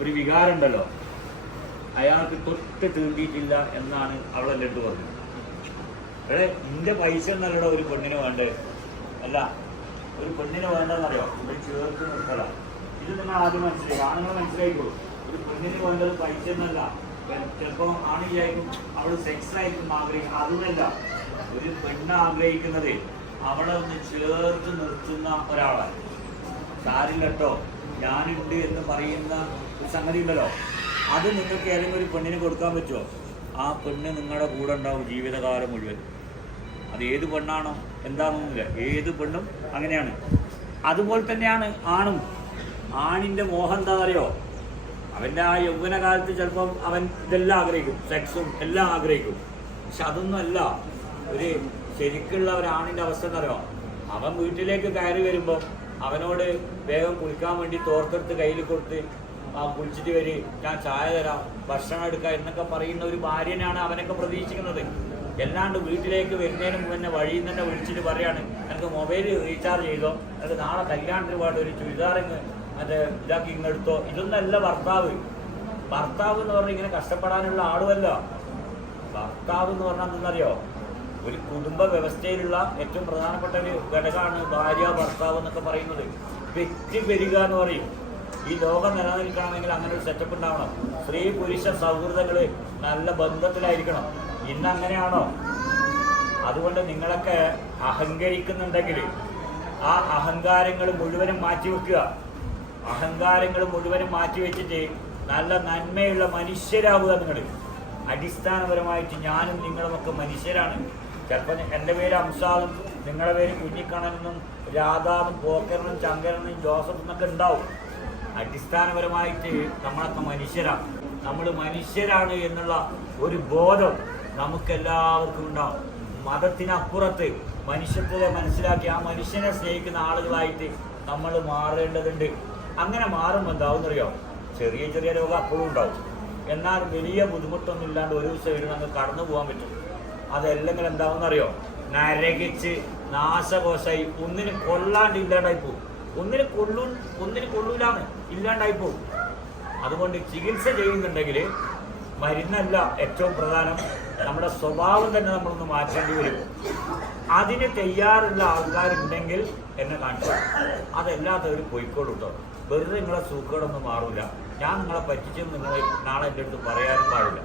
ഒരു വികാരം ഉണ്ടല്ലോ അയാൾക്ക് തൊട്ട് തീർന്നിട്ടില്ല എന്നാണ് അവളെ അടുത്ത് പറഞ്ഞത്. ഇവിടെ നിന്റെ പൈസ എന്നല്ലടോ ഒരു പെണ്ണിന് വേണ്ടത് അല്ല ഒരു പെണ്ണിന് വേണ്ടതെന്നറിയോ? ഇവിടെ ചേർത്ത് നിർത്തല ഇത് നിങ്ങൾ ആദ്യം മനസ്സിലായി. ആണുങ്ങൾ മനസ്സിലായിക്കോളൂ ഒരു പെണ്ണിന് വേണ്ടത് പൈസ എന്നല്ല. ചിലപ്പോൾ ആണിയായിരിക്കും അവൾ സെക്സ് ആയിരിക്കും ആഗ്രഹിക്കും അതൊന്നല്ല ഒരു പെണ്ണ് ആഗ്രഹിക്കുന്നത് അവളെ ഒന്ന് ചേർത്ത് നിർത്തുന്ന ഒരാളാണ്. സാരില്ലട്ടോ. ഞാനുണ്ട് എന്ന് പറയുന്ന ഒരു സംഗതി ഉണ്ടല്ലോ. അത് നിങ്ങൾക്ക് ഏതെങ്കിലും ഒരു പെണ്ണിന് കൊടുക്കാൻ പറ്റുമോ ആ പെണ്ണ് നിങ്ങളുടെ കൂടെ ഉണ്ടാവും ജീവിതകാലം മുഴുവൻ. അത് ഏത് പെണ്ണാണോ എന്താണെന്നില്ല ഏത് പെണ്ണും അങ്ങനെയാണ്. അതുപോലെ തന്നെയാണ് ആണും. ആണിന്റെ മോഹം എന്താ അവന്റെ ആ യൗവനകാലത്ത് ചിലപ്പം അവൻ ഇതെല്ലാം ആഗ്രഹിക്കും. സെക്സും എല്ലാം ആഗ്രഹിക്കും. പക്ഷെ അതൊന്നും അല്ല ഒരു ശരിക്കുള്ള ഒരാണിന്റെ അവസ്ഥ എന്നറിയോ അവൻ വീട്ടിലേക്ക് കയറി വരുമ്പോൾ അവനോട് വേഗം കുളിക്കാൻ വേണ്ടി തോർത്തെടുത്ത് കയ്യിൽ കൊടുത്ത് ആ കുളിച്ചിട്ട് വരി. ഞാൻ ചായ തരാം. ഭക്ഷണം എടുക്കാം എന്നൊക്കെ പറയുന്ന ഒരു ഭാര്യനാണ് അവനൊക്കെ പ്രതീക്ഷിക്കുന്നത്. എല്ലാണ്ട് വീട്ടിലേക്ക് വരുന്നതിന് മുന്നേ വഴിയിൽ തന്നെ വിളിച്ചിട്ട് പറയാണ് എനിക്ക് മൊബൈൽ റീചാർജ് ചെയ്തോ? എനിക്ക് നാളെ കല്യാണത്തിന് പാട് ഒരു ചുരിദാറിങ് മറ്റേ ഇതാക്കി ഇങ്ങ് എടുത്തോ? ഇതൊന്നല്ല ഭർത്താവ്. ഭർത്താവ് എന്ന് പറഞ്ഞാൽ ഇങ്ങനെ കഷ്ടപ്പെടാനുള്ള ആളുമല്ല. ഭർത്താവ് എന്ന് പറഞ്ഞാൽ എന്തെന്നറിയോ ഒരു കുടുംബ വ്യവസ്ഥയിലുള്ള ഏറ്റവും പ്രധാനപ്പെട്ട ഒരു ഘടകമാണ് ഭാര്യ ഭർത്താവ് എന്നൊക്കെ പറയുന്നത്. വ്യക്തി വരിക എന്ന് പറയും. ഈ ലോകം നിലനിൽക്കണമെങ്കിൽ അങ്ങനെ ഒരു സെറ്റപ്പ് ഉണ്ടാവണം. സ്ത്രീ പുരുഷ സൗഹൃദങ്ങൾ നല്ല ബന്ധത്തിലായിരിക്കണം. ഇന്ന് അങ്ങനെയാണോ? അതുകൊണ്ട് നിങ്ങളൊക്കെ അഹങ്കരിക്കുന്നുണ്ടെങ്കിൽ ആ അഹങ്കാരങ്ങൾ മുഴുവനും മാറ്റിവെക്കുക അഹങ്കാരങ്ങൾ മുഴുവനും മാറ്റിവെച്ചിട്ട് നല്ല നന്മയുള്ള മനുഷ്യരാവുക നിങ്ങൾ. അടിസ്ഥാനപരമായിട്ട് ഞാനും നിങ്ങളുമൊക്കെ മനുഷ്യരാണ്. ചിലപ്പോൾ എന്റെ പേര് അംസാദും നിങ്ങളുടെ പേര് കുഞ്ഞിക്കണനെന്നും രാധാവും പോക്കറിനും ചങ്കരനും ജോസഫ് എന്നൊക്കെ ഉണ്ടാവും. അടിസ്ഥാനപരമായിട്ട് നമ്മളൊക്കെ മനുഷ്യരാണ്. നമ്മൾ മനുഷ്യരാണ് എന്നുള്ള ഒരു ബോധം നമുക്കെല്ലാവർക്കും ഉണ്ടാവും. മതത്തിനപ്പുറത്ത് മനുഷ്യത്വത്തെ മനസ്സിലാക്കി ആ മനുഷ്യനെ സ്നേഹിക്കുന്ന ആളുകളായിട്ട് നമ്മൾ മാറേണ്ടതുണ്ട്. അങ്ങനെ മാറുമ്പോൾ എന്താവുന്നറിയോ ചെറിയ ചെറിയ രോഗം അപ്പോഴും ഉണ്ടാവും. എന്നാൽ വലിയ ബുദ്ധിമുട്ടൊന്നും ഇല്ലാണ്ട് ഒരു ദിവസം ഇരുന്ന് അങ്ങ് കടന്നു പോകാൻ പറ്റും. അതെല്ലെങ്കിൽ എന്താവുന്നറിയോ നരകിച്ച് നാശകോശായി ഒന്നിന് കൊള്ളാണ്ട് ഇല്ലാണ്ടായി പോകും ഒന്നിന് കൊള്ളൂ ഒന്നിന് കൊള്ളൂലാന്ന് ഇല്ലാണ്ടായി പോകും അതുകൊണ്ട് ചികിത്സ ചെയ്യുന്നുണ്ടെങ്കിൽ മരുന്നല്ല ഏറ്റവും പ്രധാനം. നമ്മുടെ സ്വഭാവം തന്നെ നമ്മളൊന്ന് മാറ്റേണ്ടി വരും. അതിന് തയ്യാറുള്ള ആൾക്കാരുണ്ടെങ്കിൽ എന്നെ കാണിച്ചു അതല്ലാത്തവർ പോയിക്കോളൂ കേട്ടോ വെറുതെ നിങ്ങളെ സൂക്കേടൊന്നും മാറൂല. ഞാൻ നിങ്ങളെ പറ്റിച്ചെന്ന് നിങ്ങൾ നാളെ എന്റെ അടുത്ത് പറയാനും പാടില്ല.